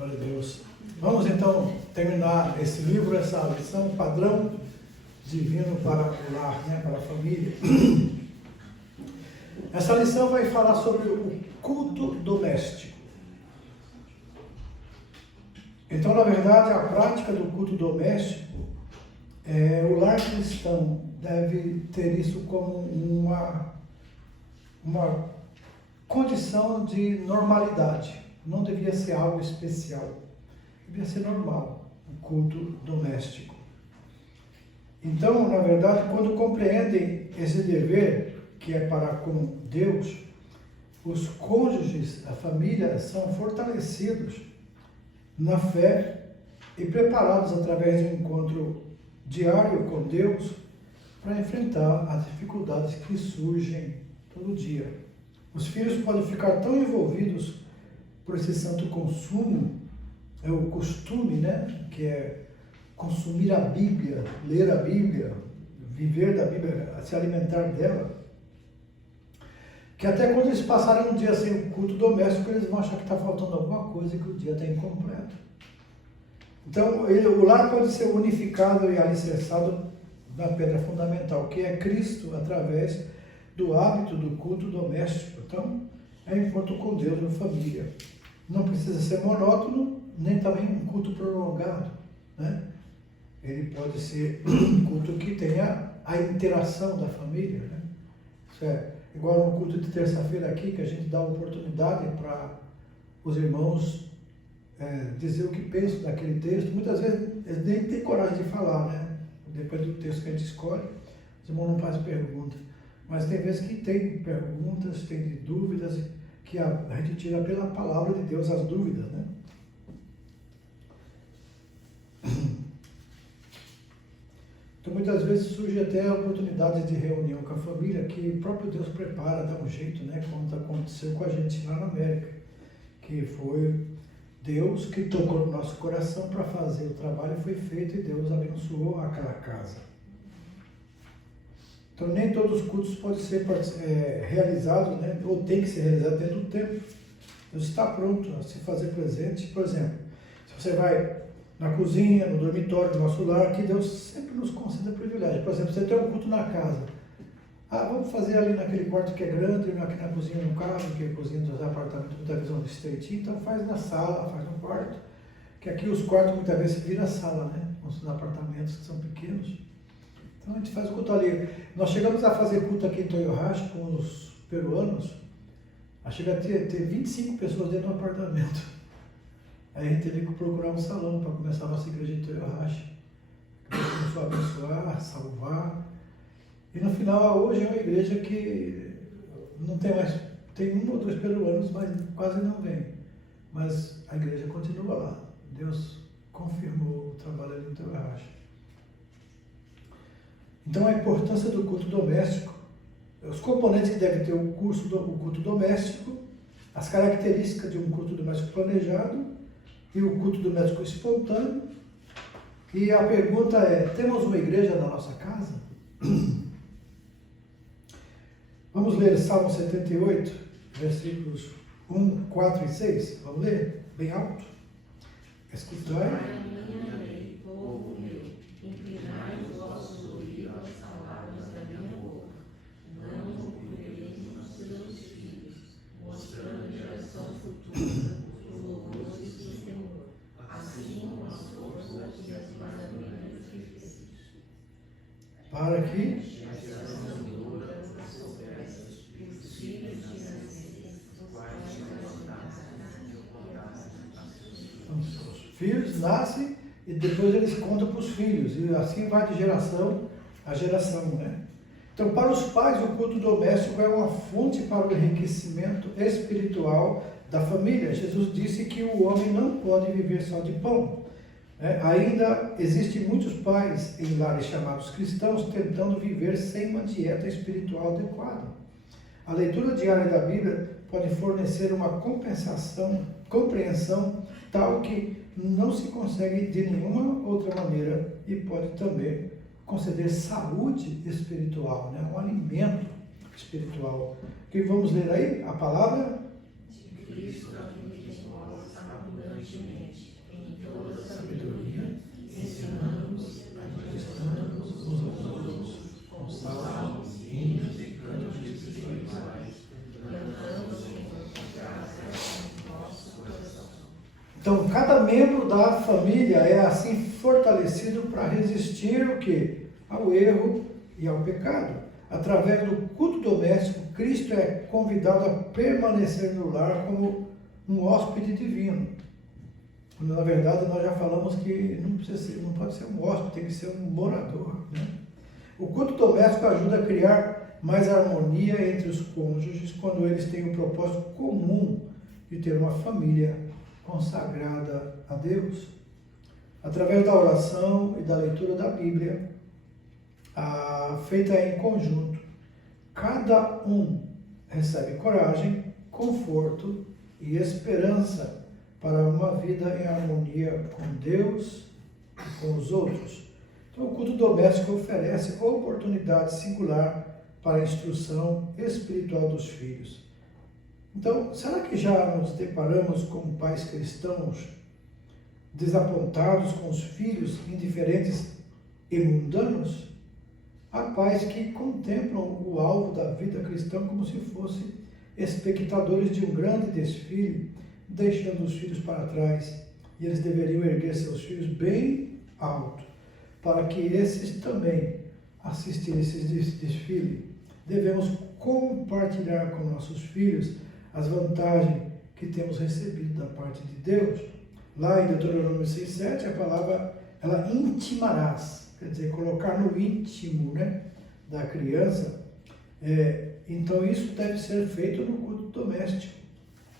Glória a Deus. Vamos então terminar esse livro, essa lição, padrão divino para o lar, né, para a família. Essa lição vai falar sobre o culto doméstico. Então, na verdade, a prática do culto doméstico, o lar cristão deve ter isso como uma condição de normalidade. Não devia ser algo especial. Devia ser normal, o culto doméstico. Então, na verdade, quando compreendem esse dever, que é para com Deus, os cônjuges, a família, são fortalecidos na fé e preparados através de um encontro diário com Deus para enfrentar as dificuldades que surgem todo dia. Os filhos podem ficar tão envolvidos por esse santo consumo, é o costume, né, que é consumir a Bíblia, ler a Bíblia, viver da Bíblia, se alimentar dela, que até quando eles passarem um dia sem o culto doméstico, eles vão achar que está faltando alguma coisa e que o dia está incompleto. Então, o lar pode ser unificado e alicerçado na pedra fundamental, que é Cristo, através do hábito do culto doméstico. Então, é encontro com Deus na família. Não precisa ser monótono, nem também um culto prolongado, né? Ele pode ser um culto que tenha a interação da família, né? Isso é igual no culto de terça-feira aqui, que a gente dá oportunidade para os irmãos dizer o que pensam daquele texto. Muitas vezes eles nem têm coragem de falar, né? Depois do texto que a gente escolhe, os irmãos não fazem pergunta. Mas tem vezes que tem perguntas, tem dúvidas, que a gente tira pela palavra de Deus as dúvidas, né? Então, muitas vezes surge até oportunidades de reunião com a família que o próprio Deus prepara, dá um jeito, né? Como aconteceu com a gente lá na América, que foi Deus que tocou no nosso coração para fazer o trabalho, foi feito e Deus abençoou aquela casa. Então, nem todos os cultos podem ser realizados, né? Ou tem que ser realizado dentro do tempo. Deus está pronto a se fazer presente. Por exemplo, se você vai na cozinha, no dormitório do nosso lar, que Deus sempre nos conceda privilégio. Por exemplo, você tem um culto na casa. Vamos fazer ali naquele quarto que é grande, aqui na cozinha no carro, que é a cozinha dos apartamentos muitas vezes são estreitinho, então faz na sala, faz no quarto. Que aqui os quartos muitas vezes viram sala, né? Os apartamentos que são pequenos. Então a gente faz o culto ali. Nós chegamos a fazer culto aqui em Toyohashi com os peruanos. Chega a ter 25 pessoas dentro do apartamento. Aí a gente teve que procurar um salão para começar a nossa igreja de Toyohashi. Deus começou a abençoar, salvar. E no final, hoje é uma igreja que não tem mais, tem 1 ou 2 peruanos, mas quase não vem. Mas a igreja continua lá. Deus confirmou o trabalho ali em Toyohashi. Então, a importância do culto doméstico, os componentes que devem ter o culto doméstico, as características de um culto doméstico planejado e o culto doméstico espontâneo. E a pergunta é, temos uma igreja na nossa casa? Vamos ler Salmo 78, versículos 1, 4 e 6. Vamos ler bem alto? Escutai. Para que os filhos nascem e depois eles contam para os filhos, e assim vai de geração a geração, né? Então, para os pais, o culto doméstico é uma fonte para o enriquecimento espiritual da família. Jesus disse que o homem não pode viver só de pão. Ainda existem muitos pais em lares chamados cristãos tentando viver sem uma dieta espiritual adequada. A leitura diária da Bíblia pode fornecer uma compreensão tal que não se consegue de nenhuma outra maneira e pode também conceder saúde espiritual, né? Um alimento espiritual. Que vamos ler aí a palavra Cristo habite em vós abundantemente, em toda sabedoria, ensinando-nos, admoestando-nos uns aos outros, com salmos, hinos e cânticos espirituais, cantando em graça em vosso coração. Então, cada membro da família é assim fortalecido para resistir o quê? Ao erro e ao pecado. Através do culto doméstico, Cristo é convidado a permanecer no lar como um hóspede divino. Quando, na verdade, nós já falamos que não pode ser um hóspede, tem que ser um morador, né? O culto doméstico ajuda a criar mais harmonia entre os cônjuges quando eles têm o propósito comum de ter uma família consagrada a Deus. Através da oração e da leitura da Bíblia, feita em conjunto, cada um recebe coragem, conforto e esperança para uma vida em harmonia com Deus e com os outros. Então, o culto doméstico oferece oportunidade singular para a instrução espiritual dos filhos. Então, será que já nos deparamos com pais cristãos desapontados com os filhos indiferentes e mundanos? Há pais que contemplam o alvo da vida cristã como se fossem espectadores de um grande desfile, deixando os filhos para trás, e eles deveriam erguer seus filhos bem alto, para que esses também assistirem esse desfile. Devemos compartilhar com nossos filhos as vantagens que temos recebido da parte de Deus. Lá em Deuteronômio 6,7, a palavra, ela intimarás, quer dizer, colocar no íntimo, né, da criança. Então isso deve ser feito no culto doméstico,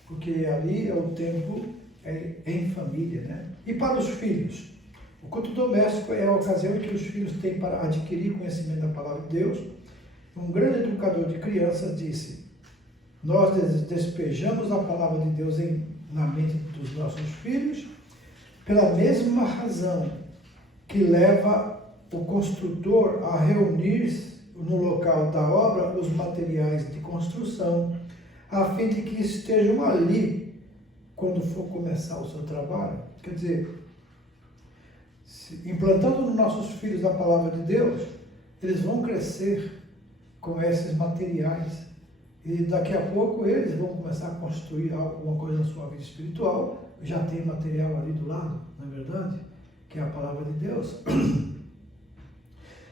porque ali é o tempo em família, né? E para os filhos, o culto doméstico é a ocasião em que os filhos têm para adquirir conhecimento da palavra de Deus. Um grande educador de crianças disse: nós despejamos a palavra de Deus na mente dos nossos filhos pela mesma razão que leva o construtor a reunir no local da obra os materiais de construção, a fim de que estejam ali quando for começar o seu trabalho. Quer dizer, implantando nos nossos filhos a palavra de Deus, eles vão crescer com esses materiais. E daqui a pouco eles vão começar a construir alguma coisa na sua vida espiritual. Já tem material ali do lado, não é verdade? Que é a palavra de Deus.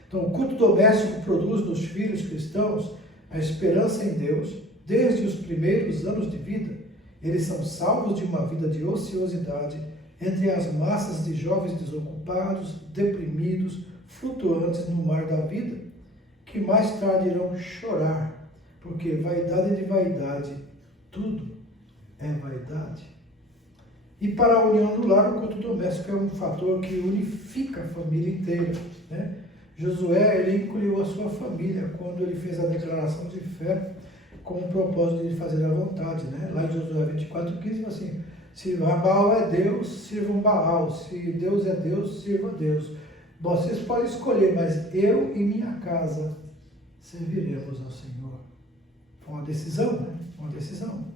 Então, o culto doméstico produz nos filhos cristãos a esperança em Deus desde os primeiros anos de vida. Eles são salvos de uma vida de ociosidade entre as massas de jovens desocupados, deprimidos, flutuantes no mar da vida, que mais tarde irão chorar, porque vaidade de vaidade, tudo é vaidade. E para a união do lar, o culto doméstico é um fator que unifica a família inteira, né? Josué, ele incluiu a sua família quando ele fez a declaração de fé com o propósito de fazer a vontade, né? Lá em Josué 24:15, assim: se Baal é Deus, sirvam Baal; se Deus é Deus, sirvam a Deus. Vocês podem escolher, mas eu e minha casa serviremos ao Senhor. Foi uma decisão, né? Uma decisão.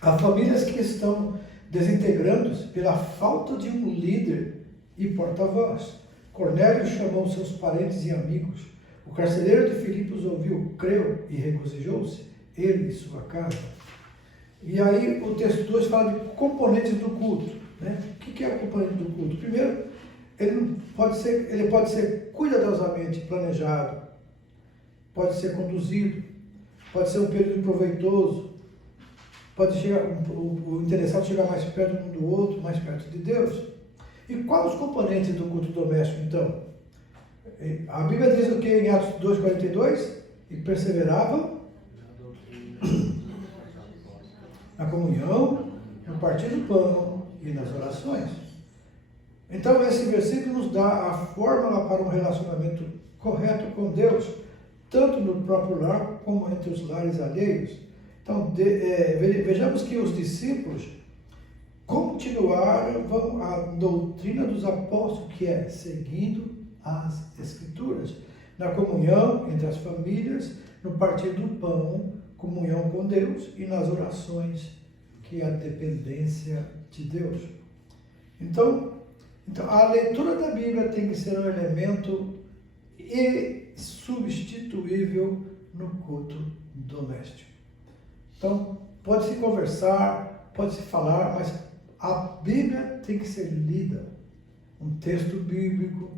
Há famílias que estão desintegrando-se pela falta de um líder e porta-voz. Cornélio chamou seus parentes e amigos. O carcereiro de Filipos ouviu, creu e regozijou-se, ele e sua casa. E aí o texto 2 fala de componentes do culto, né? O que é o componente do culto? Primeiro, ele pode ser cuidadosamente planejado, pode ser conduzido, pode ser um período proveitoso, pode chegar, o interessado chegar mais perto um do outro, mais perto de Deus. E quais os componentes do culto doméstico, então? A Bíblia diz o que em Atos 2,42? E perseveravam na comunhão, no partir do pão e nas orações. Então, esse versículo nos dá a fórmula para um relacionamento correto com Deus, tanto no próprio lar como entre os lares alheios. Então, vejamos que os discípulos continuaram a doutrina dos apóstolos, que é seguindo as Escrituras, na comunhão entre as famílias, no partir do pão, comunhão com Deus e nas orações, que é a dependência de Deus. Então, a leitura da Bíblia tem que ser um elemento insubstituível no culto doméstico. Então, pode-se conversar, pode-se falar, mas a Bíblia tem que ser lida, um texto bíblico,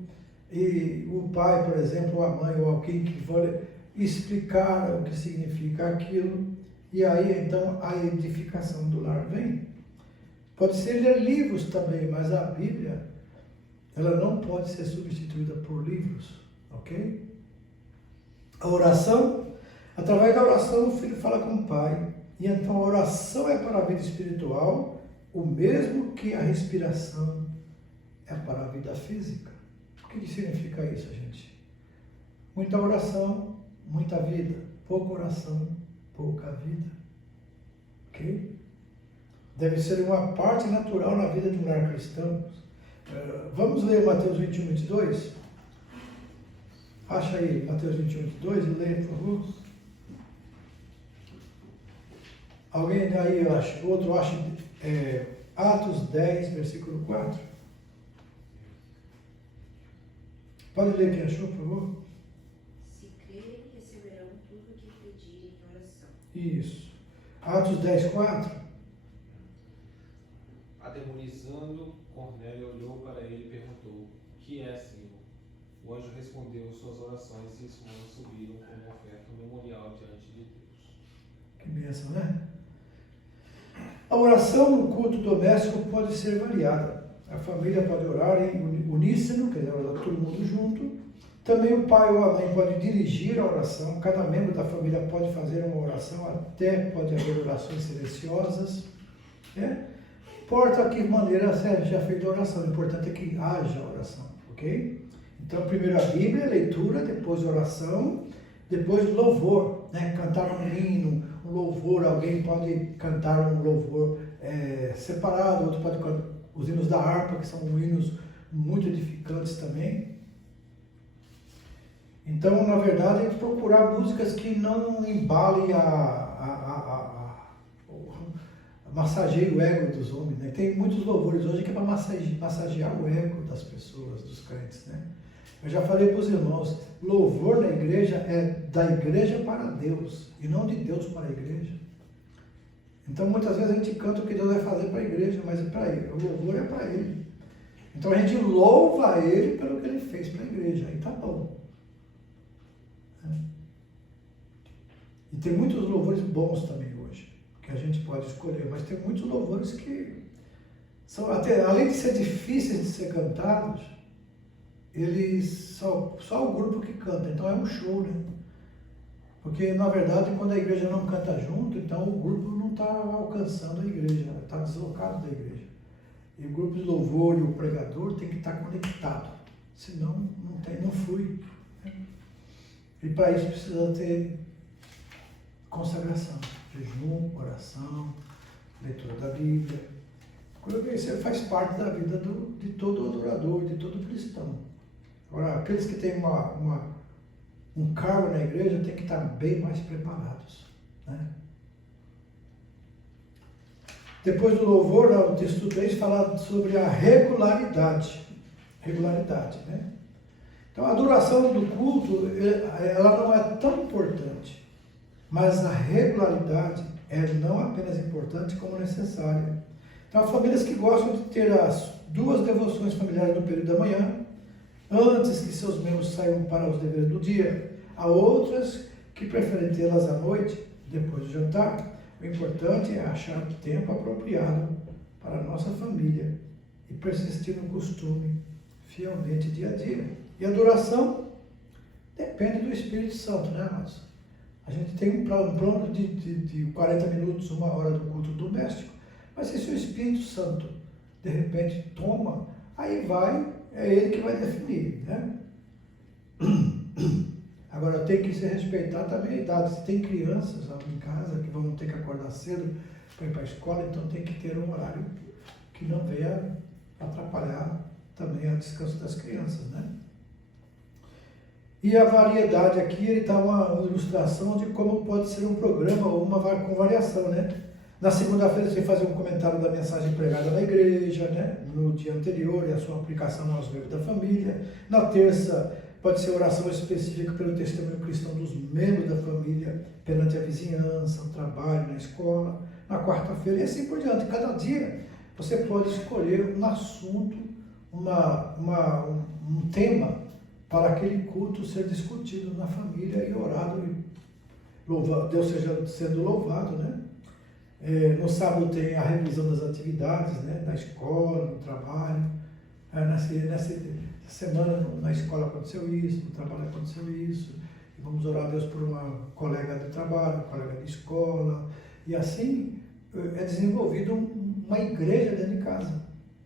e o pai, por exemplo, ou a mãe, ou alguém que for explicar o que significa aquilo, e aí então a edificação do lar vem. Pode ser ler livros também, mas a Bíblia, ela não pode ser substituída por livros, ok? A oração, através da oração o filho fala com o pai, e então a oração é para a vida espiritual, o mesmo que a respiração é para a vida física. O que significa isso, gente? Muita oração, muita vida. Pouca oração, pouca vida. Ok? Deve ser uma parte natural na vida de um lar cristão. Vamos ler Mateus 21, 22? Acha aí Mateus 21, 22 e leia, por favor. Alguém aí acha? Outro acha Atos 10, versículo 4. Pode ler quem achou, por favor? Se crerem, receberão tudo o que pedirem em oração. Isso. Atos 10, 4. Atemorizando, Cornélio olhou para ele e perguntou: que é, Senhor? O anjo respondeu: suas orações e esmolas subiram como oferta memorial diante de Deus. Que bênção, né? A oração no culto doméstico pode ser variada. A família pode orar em uníssono, quer dizer, orar todo mundo junto. Também o pai ou a mãe pode dirigir a oração. Cada membro da família pode fazer uma oração, até pode haver orações silenciosas. Não importa que maneira seja feita a oração, o importante é que haja oração, ok? Então, primeiro a Bíblia, leitura, depois oração, depois louvor, né? Cantar um hino, um louvor, alguém pode cantar um louvor separado, outro pode cantar os hinos da harpa, que são hinos muito edificantes também. Então, na verdade, é procurar músicas que não embalem massageiem o ego dos homens, né? Tem muitos louvores hoje que é para massagear o ego das pessoas, dos crentes, né? Eu já falei para os irmãos, louvor na igreja é da igreja para Deus, e não de Deus para a igreja. Então, muitas vezes a gente canta o que Deus vai fazer para a igreja, mas é para ele, o louvor é para ele. Então, a gente louva ele pelo que ele fez para a igreja, aí tá bom. E tem muitos louvores bons também hoje, que a gente pode escolher, mas tem muitos louvores que são, até, além de ser difíceis de ser cantados, eles só o grupo que canta, então é um show, né? Porque, na verdade, quando a igreja não canta junto, então o grupo não está alcançando a igreja, está deslocado da igreja. E o grupo de louvor e o pregador tem que estar conectado, senão não flui. E para isso precisa ter consagração, jejum, oração, leitura da Bíblia. Isso faz parte da vida de todo adorador, de todo cristão. Agora, aqueles que têm um cargo na igreja têm que estar bem mais preparados, né? Depois do louvor, o texto 3 fala sobre a regularidade, né? Então, a duração do culto, ela não é tão importante, mas a regularidade é não apenas importante, como necessária. Então, há famílias que gostam de ter as 2 devoções familiares no período da manhã, antes que seus membros saiam para os deveres do dia. Há outras que preferem tê-las à noite, depois do jantar. O importante é achar o tempo apropriado para a nossa família e persistir no costume fielmente dia a dia. E a duração depende do Espírito Santo, né, amados? A gente tem um plano de 40 minutos, 1 hora do culto doméstico, mas se o Espírito Santo, de repente, toma, aí é ele que vai definir, né? Agora, tem que se respeitar também a idade. Se tem crianças em casa que vão ter que acordar cedo para ir para a escola, então tem que ter um horário que não venha atrapalhar também o descanso das crianças, né? E a variedade aqui, ele dá uma ilustração de como pode ser um programa ou com variação, né? Na segunda-feira você faz um comentário da mensagem pregada na igreja, né? No dia anterior e a sua aplicação aos membros da família. Na terça pode ser oração específica pelo testemunho cristão dos membros da família, perante a vizinhança, o trabalho, na escola. Na quarta-feira e assim por diante. Cada dia você pode escolher um assunto, um tema para aquele culto ser discutido na família e orado e louvado, Deus seja sendo louvado, né? No sábado tem a revisão das atividades, né? Na escola, no trabalho. Nessa semana na escola aconteceu isso, no trabalho aconteceu isso. E vamos orar a Deus por uma colega de trabalho, colega de escola. E assim é desenvolvido uma igreja dentro de casa,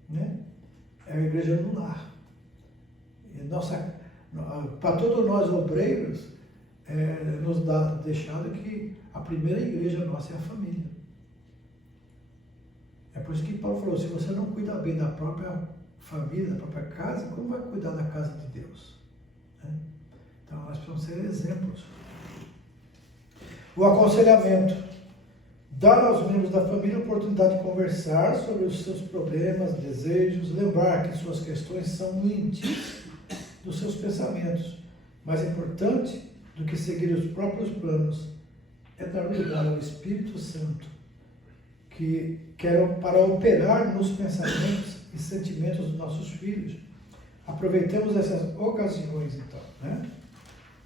né? É a igreja no lar. Para todos nós obreiros, nos dá deixado que a primeira igreja nossa é a família. É por isso que Paulo falou, se você não cuida bem da própria família, da própria casa, como vai cuidar da casa de Deus? Né? Então nós precisamos ser exemplos. O aconselhamento. Dar aos membros da família a oportunidade de conversar sobre os seus problemas, desejos, lembrar que suas questões são no início dos seus pensamentos. Mais importante do que seguir os próprios planos é dar lugar ao Espírito Santo, que quer para operar nos pensamentos e sentimentos dos nossos filhos. Aproveitemos essas ocasiões, então, né?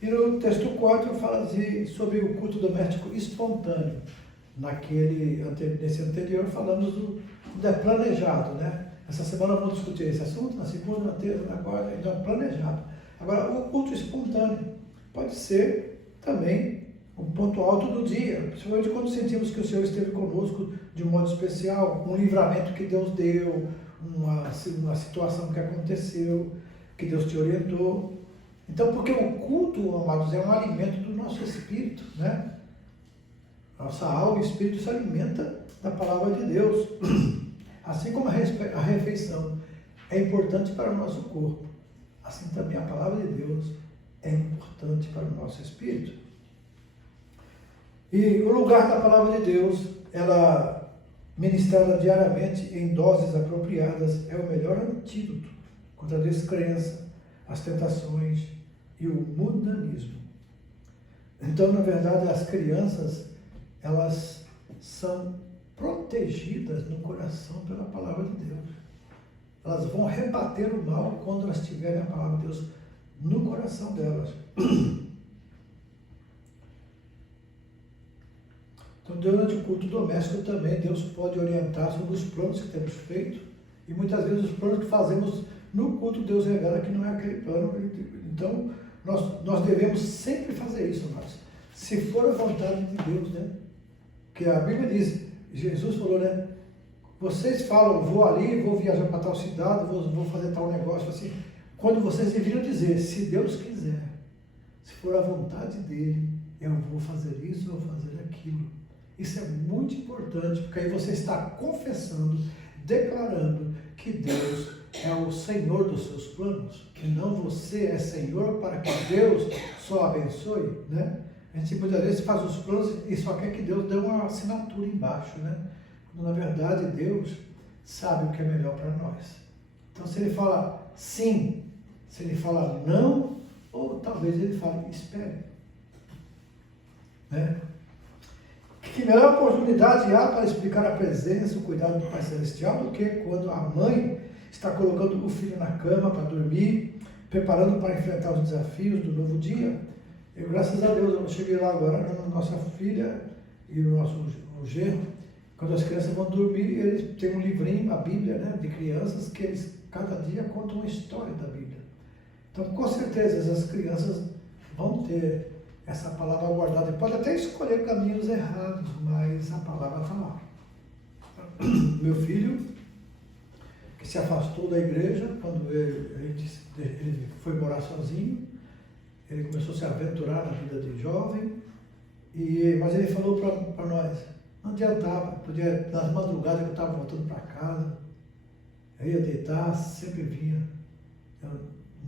E no texto 4 fala sobre o culto doméstico espontâneo. Nesse anterior falamos do planejado, né? Essa semana vamos discutir esse assunto, na segunda, na terça, na quarta, então planejado. Agora, o culto espontâneo pode ser também um ponto alto do dia, principalmente quando sentimos que o Senhor esteve conosco de um modo especial, um livramento que Deus deu, uma situação que aconteceu, que Deus te orientou. Então, porque o culto, amados, é um alimento do nosso espírito, né? Nossa alma e espírito se alimenta da palavra de Deus. Assim como a refeição é importante para o nosso corpo, assim também a palavra de Deus é importante para o nosso espírito. E o lugar da palavra de Deus, ela ministrada diariamente em doses apropriadas, é o melhor antídoto contra a descrença, as tentações e o mundanismo. Então, na verdade, as crianças, elas são protegidas no coração pela palavra de Deus. Elas vão rebater o mal quando elas tiverem a palavra de Deus no coração delas. Então, durante o culto doméstico também, Deus pode orientar sobre os planos que temos feito. E muitas vezes os planos que fazemos no culto, Deus revela que não é aquele plano. Então, nós devemos sempre fazer isso, mas se for a vontade de Deus, né? Porque a Bíblia diz, Jesus falou, né? Vocês falam, vou ali, vou viajar para tal cidade, vou fazer tal negócio, assim. Quando vocês deveriam dizer, se Deus quiser, se for a vontade dele, eu vou fazer isso, eu vou fazer aquilo. Isso é muito importante, porque aí você está confessando, declarando que Deus é o Senhor dos seus planos, que não você é Senhor para que Deus só abençoe, né? A gente muitas vezes faz os planos e só quer que Deus dê uma assinatura embaixo, né? Quando na verdade Deus sabe o que é melhor para nós. Então se ele fala sim, se ele fala não, ou talvez ele fale espere, né? Que melhor oportunidade há para explicar a presença, o cuidado do Pai Celestial do que quando a mãe está colocando o filho na cama para dormir, preparando para enfrentar os desafios do novo dia. Eu, graças a Deus, eu cheguei lá agora, a nossa filha e o nosso genro, quando as crianças vão dormir, eles têm um livrinho, a Bíblia, né, de crianças, que eles cada dia contam uma história da Bíblia. Então, com certeza, essas crianças vão ter essa palavra guardada. Pode até escolher caminhos errados, mas a palavra está lá. Meu filho, que se afastou da igreja, quando ele foi morar sozinho, ele começou a se aventurar na vida de jovem, mas ele falou para nós, não adiantava, podia, nas madrugadas que eu estava voltando para casa, eu ia deitar, sempre vinha,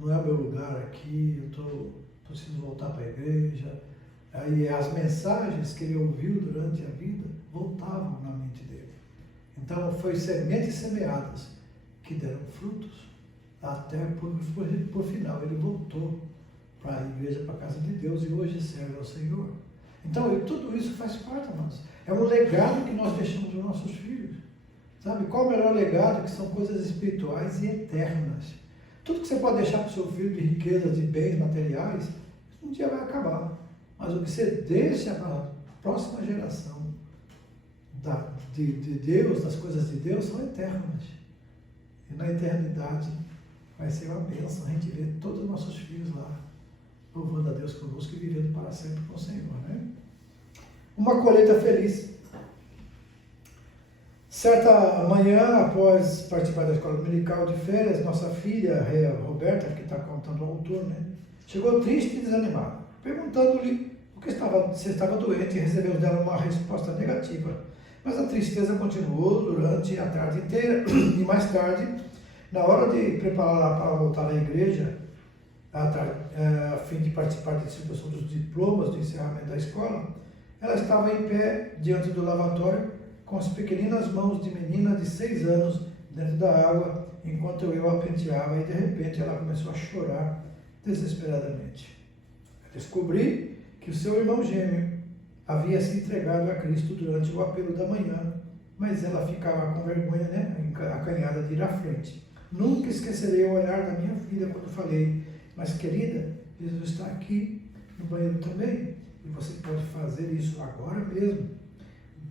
não é o meu lugar aqui, eu estou preciso voltar para a igreja. Aí as mensagens que ele ouviu durante a vida voltavam na mente dele. Então foi sementes semeadas que deram frutos, até por final ele voltou para a igreja, para a casa de Deus, e hoje serve ao Senhor. Então tudo isso faz parte, irmãos. É um legado que nós deixamos para os nossos filhos. Sabe? Qual o melhor legado? Que são coisas espirituais e eternas. Tudo que você pode deixar para o seu filho de riqueza, de bens materiais, um dia vai acabar. Mas o que você deixa para a próxima geração de Deus, das coisas de Deus, são eternas. E na eternidade vai ser uma bênção a gente ver todos os nossos filhos lá, louvando a Deus conosco e vivendo para sempre com o Senhor, né? Uma colheita feliz. Certa manhã, após participar da escola dominical de férias, nossa filha, Roberta, que está contando o autor, né, chegou triste e desanimada, perguntando-lhe se estava doente, e recebeu dela uma resposta negativa. Mas a tristeza continuou durante a tarde inteira e mais tarde, na hora de prepará-la para voltar à igreja, a fim de participar da distribuição dos diplomas do encerramento da escola, ela estava em pé diante do lavatório com as pequeninas mãos de menina de 6 anos dentro da água, enquanto eu a penteava, e de repente ela começou a chorar desesperadamente. Descobri que o seu irmão gêmeo havia se entregado a Cristo durante o apelo da manhã, mas ela ficava com vergonha, né, acanhada de ir à frente. Nunca esquecerei o olhar da minha filha quando falei: mas querida, Jesus está aqui no banheiro também, e você pode fazer isso agora mesmo.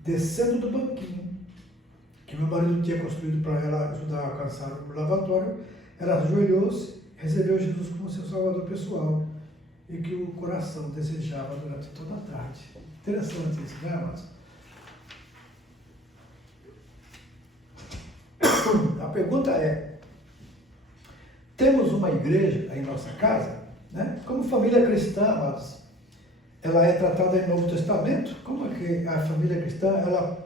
Descendo do banquinho que meu marido tinha construído para ela ajudar a alcançar o lavatório, ela ajoelhou-se, recebeu Jesus como seu salvador pessoal, e que o coração desejava durante toda a tarde. Interessante isso, né, amados? A pergunta é: temos uma igreja em nossa casa? Né? Como família cristã, amados, ela é tratada em Novo Testamento? Como é que a família cristã ela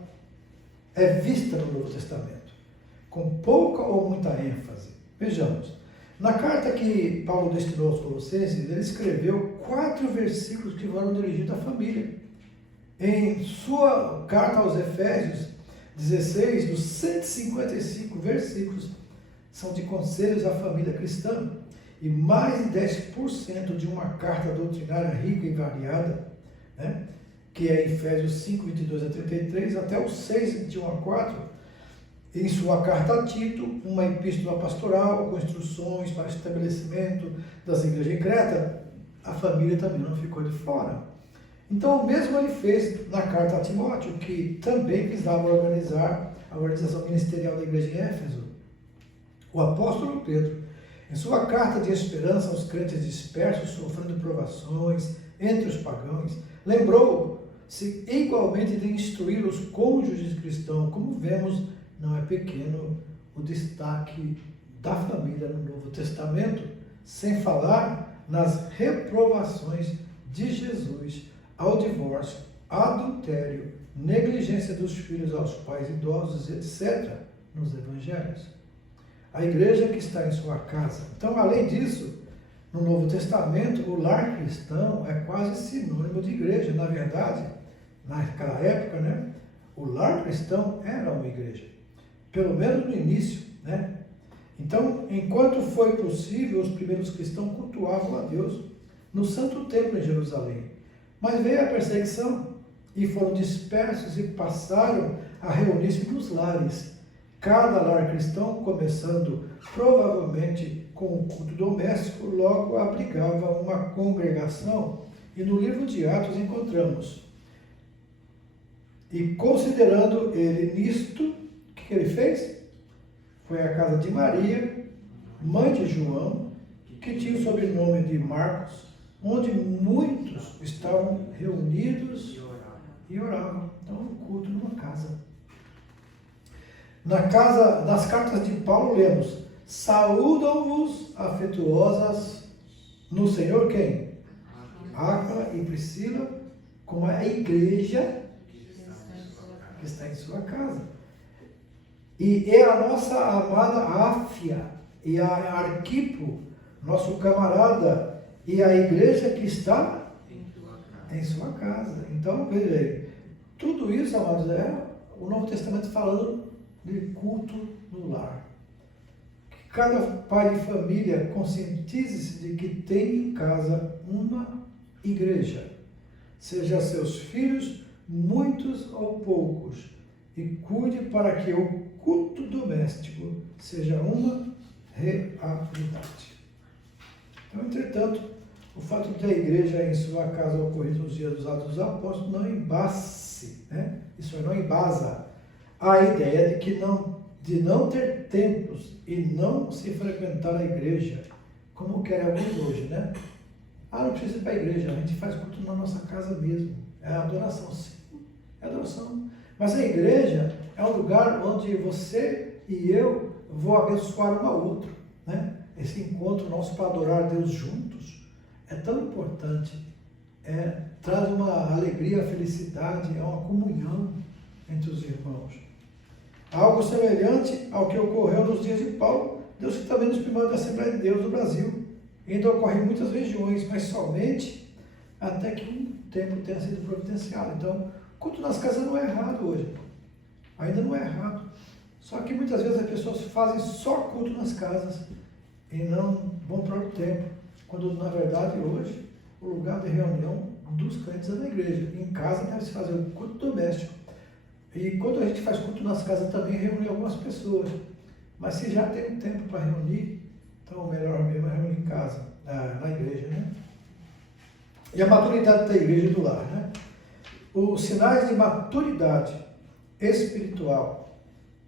é vista no Novo Testamento? Com pouca ou muita ênfase. Vejamos. Na carta que Paulo destinou aos Colossenses, ele escreveu 4 versículos que foram dirigidos à família. Em sua carta aos Efésios 16, dos 155 versículos, são de conselhos à família cristã. E mais de 10% de uma carta doutrinária rica e variada, né, que é Efésios 5, 22 a 33, até o 6, 21 a 4, em sua carta a Tito, uma epístola pastoral com instruções para o estabelecimento das igrejas em Creta, a família também não ficou de fora. Então, o mesmo ele fez na carta a Timóteo, que também visava organizar a organização ministerial da igreja em Éfeso. O apóstolo Pedro, em sua carta de esperança aos crentes dispersos, sofrendo provações entre os pagãos, lembrou-se igualmente de instruir os cônjuges cristãos. Como vemos, não é pequeno o destaque da família no Novo Testamento, sem falar nas reprovações de Jesus ao divórcio, adultério, negligência dos filhos aos pais idosos, etc., nos evangelhos. A igreja que está em sua casa. Então, além disso, no Novo Testamento, o lar cristão é quase sinônimo de igreja. Na verdade, naquela época, né, o lar cristão era uma igreja. Pelo menos no início, né? Então, enquanto foi possível, os primeiros cristãos cultuavam a Deus no Santo Templo em Jerusalém. Mas veio a perseguição e foram dispersos e passaram a reunir-se nos lares. Cada lar cristão, começando provavelmente com o culto doméstico, logo abrigava uma congregação. E no livro de Atos encontramos: e considerando ele nisto, o que ele fez? Foi à casa de Maria, mãe de João, que tinha o sobrenome de Marcos, onde muitos estavam reunidos e oravam. Então, um culto numa casa. Nas cartas de Paulo lemos: saúdam-vos afetuosas no Senhor quem? Áquila e Priscila, como a igreja que está em sua casa. E é a nossa amada Áfia e a Arquipo, nosso camarada e a igreja que está Em tua casa. em sua casa. Então, veja aí, tudo isso, amados, é o Novo Testamento falando de culto no lar. Que cada pai de família conscientize-se de que tem em casa uma igreja, seja seus filhos, muitos ou poucos, e cuide para que o culto doméstico seja uma realidade. Então, entretanto, o fato de a igreja em sua casa ocorrer nos dias dos Atos dos Apóstolos não embase, né? Isso não embasa a ideia de não ter templos e não se frequentar a igreja, como querem alguns hoje, né? Não precisa ir para a igreja, a gente faz culto na nossa casa mesmo. É adoração, sim, é adoração. Mas a igreja é um lugar onde você e eu vão abençoar um ao outro, né? Esse encontro nosso para adorar a Deus juntos é tão importante, traz uma alegria, felicidade, é uma comunhão entre os irmãos. Algo semelhante ao que ocorreu nos dias de Paulo, Deus que também nos primórdios da Assembleia de Deus do Brasil. Ainda ocorre em muitas regiões, mas somente até que um tempo tenha sido providenciado. Então, culto nas casas não é errado hoje. Ainda não é errado. Só que muitas vezes as pessoas fazem só culto nas casas e não vão para o templo. Quando, na verdade, hoje, o lugar de reunião dos crentes é na igreja. Em casa deve-se fazer o culto doméstico. E quando a gente faz culto nas casas também reúne algumas pessoas. Mas se já tem um tempo para reunir, então o melhor mesmo é reunir em casa, na igreja, né? E a maturidade da igreja e do lar, né? Os sinais de maturidade espiritual,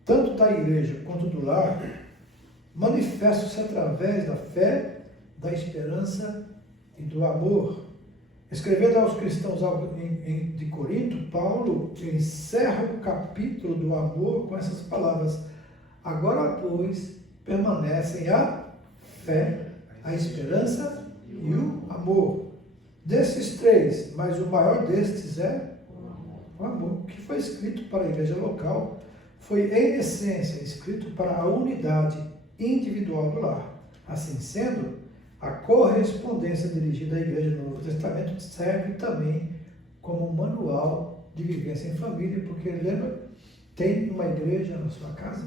tanto da igreja quanto do lar, manifestam-se através da fé, da esperança e do amor. Escrevendo aos cristãos de Corinto, Paulo encerra o capítulo do amor com essas palavras: agora, pois, permanecem a fé, a esperança e o amor. Desses três, mas o maior destes é o amor, que foi escrito para a igreja local, foi em essência escrito para a unidade individual do lar. Assim sendo, a correspondência dirigida à igreja no Novo Testamento serve também como manual de vivência em família, porque, lembra, tem uma igreja na sua casa.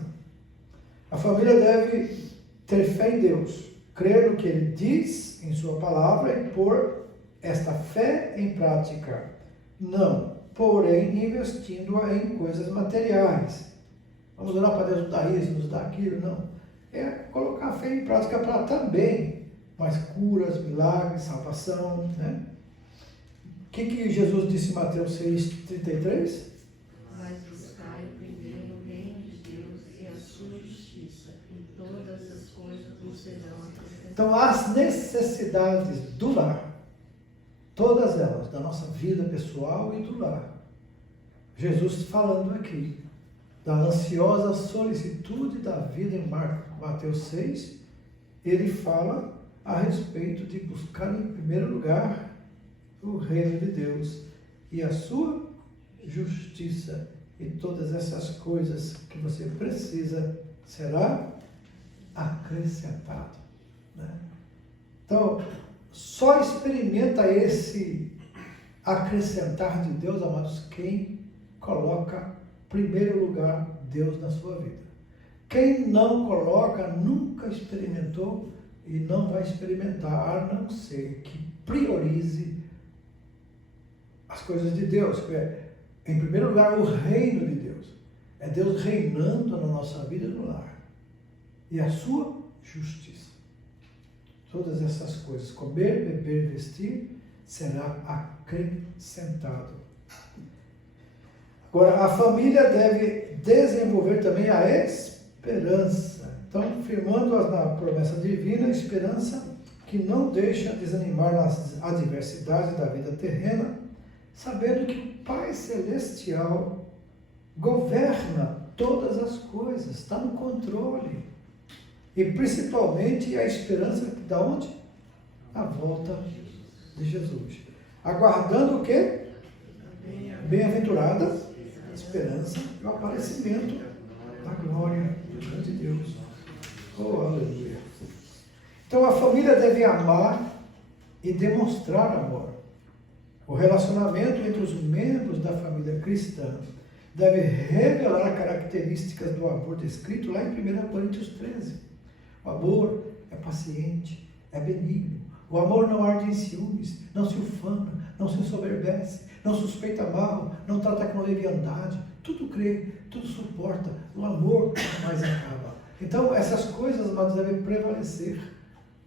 A família deve ter fé em Deus, crer no que Ele diz em sua palavra e pôr esta fé em prática. Não, porém, investindo-a em coisas materiais. Vamos orar para Deus nos dar isso, nos dar aquilo, não. É colocar a fé em prática para também mais curas, milagres, salvação, né? O que Jesus disse em Mateus 6,33? Mas buscai primeiro o reino de Deus e a sua justiça, e todas as coisas vos serão acrescentadas. Então, as necessidades do lar, todas elas, da nossa vida pessoal e do lar. Jesus falando aqui da ansiosa solicitude da vida em Mateus 6, ele fala a respeito de buscar em primeiro lugar o reino de Deus e a sua justiça, e todas essas coisas que você precisa será acrescentado, né? Então, só experimenta esse acrescentar de Deus, amados, quem coloca em primeiro lugar Deus na sua vida. Quem não coloca, nunca experimentou e não vai experimentar, a não ser que priorize as coisas de Deus, que é, em primeiro lugar, o reino de Deus. É Deus reinando na nossa vida no lar. E a sua justiça. Todas essas coisas, comer, beber, vestir, será acrescentado. Agora, a família deve desenvolver também a esperança. Então, firmando-as na promessa divina, a esperança que não deixa desanimar nas adversidades da vida terrena, sabendo que o Pai Celestial governa todas as coisas, está no controle. E principalmente a esperança da onde? A volta de Jesus. Aguardando o quê? Bem-aventurada esperança e o aparecimento da glória do grande Deus. Oh, aleluia. Então a família deve amar e demonstrar amor. O relacionamento entre os membros da família cristã deve revelar características do amor descrito lá em 1 Coríntios 13. O amor é paciente, é benigno. O amor não arde em ciúmes, não se ufana, não se ensoberbece, não suspeita mal, não trata com leviandade, tudo crê, tudo suporta, o amor jamais acaba. Então, essas coisas, amados, devem prevalecer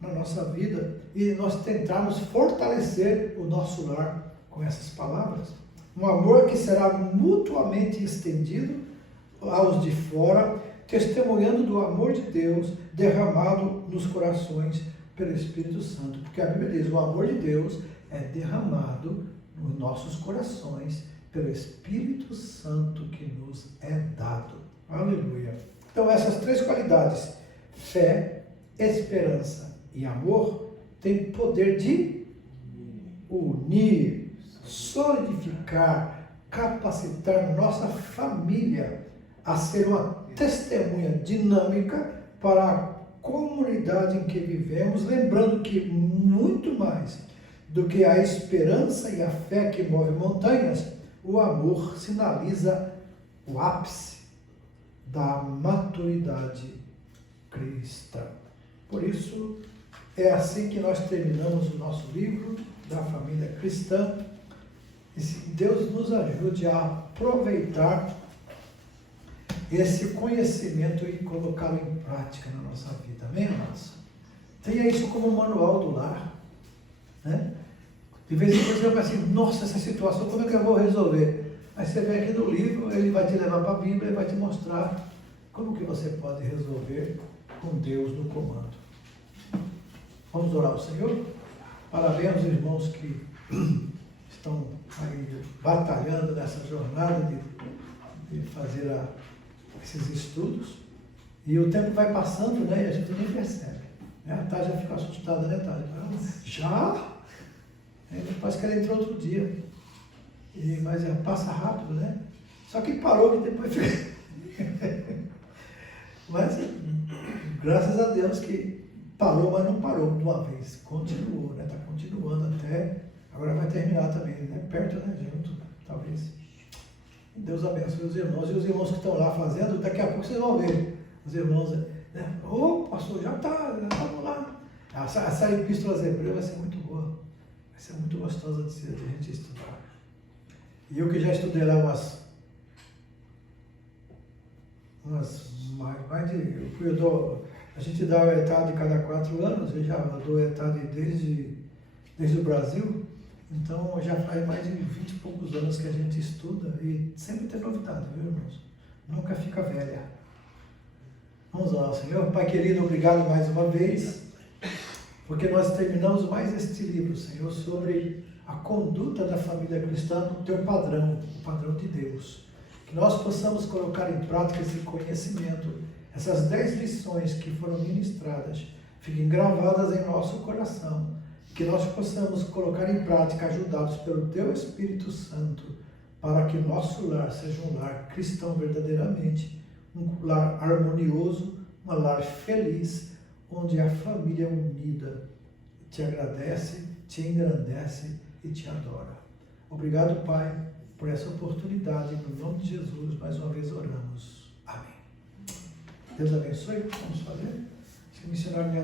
na nossa vida e nós tentarmos fortalecer o nosso lar com essas palavras. Um amor que será mutuamente estendido aos de fora, testemunhando do amor de Deus derramado nos corações pelo Espírito Santo. Porque a Bíblia diz, o amor de Deus é derramado nos nossos corações pelo Espírito Santo que nos é dado. Aleluia. Então essas três qualidades, fé, esperança e amor, têm poder de unir, solidificar, capacitar nossa família a ser uma testemunha dinâmica para a comunidade em que vivemos, lembrando que muito mais do que a esperança e a fé que move montanhas, o amor sinaliza o ápice da maturidade cristã. Por isso, é assim que nós terminamos o nosso livro da família cristã. E se Deus nos ajude a aproveitar esse conhecimento e colocá-lo em prática na nossa vida. Amém, amados? Tenha isso como manual do lar. Né? De vez em quando você vai assim, nossa, essa situação, como é que eu vou resolver? Aí você vem aqui no livro, ele vai te levar para a Bíblia e vai te mostrar como que você pode resolver com Deus no comando. Vamos orar ao Senhor? Parabéns aos irmãos que estão aí batalhando nessa jornada de fazer esses estudos. E o tempo vai passando, né? E a gente nem percebe. Né? A Thalia já ficou assustada, né, Thalia? Já? Parece que ela entrou outro dia. Mas passa rápido, né? Só que parou que depois Mas graças a Deus que parou, mas não parou de uma vez. Continuou, né? Está continuando até. Agora vai terminar também, né? Perto, né? Junto, talvez. Deus abençoe os irmãos. E os irmãos que estão lá fazendo, daqui a pouco vocês vão ver. Os irmãos, né? Ô, pastor, já estamos lá. Essa epístola aos Hebreus vai ser muito boa. Vai ser muito gostosa de a gente estudar. E eu que já estudei lá a gente dá o ETAD de cada 4 anos, eu já dou o ETAD desde o Brasil, então já faz mais de 20 e poucos anos que a gente estuda e sempre tem novidade, viu, irmãos? Nunca fica velha. Vamos lá, Senhor. Pai querido, obrigado mais uma vez, porque nós terminamos mais este livro, Senhor, sobre a conduta da família cristã no teu padrão, o padrão de Deus. Que nós possamos colocar em prática esse conhecimento, essas 10 lições que foram ministradas, fiquem gravadas em nosso coração. Que nós possamos colocar em prática, ajudados pelo teu Espírito Santo, para que nosso lar seja um lar cristão verdadeiramente, um lar harmonioso, um lar feliz, onde a família unida te agradece, te engrandece e te adora. Obrigado, Pai, por essa oportunidade. No nome de Jesus, mais uma vez oramos. Amém. Deus abençoe. Vamos fazer? Se o missionário me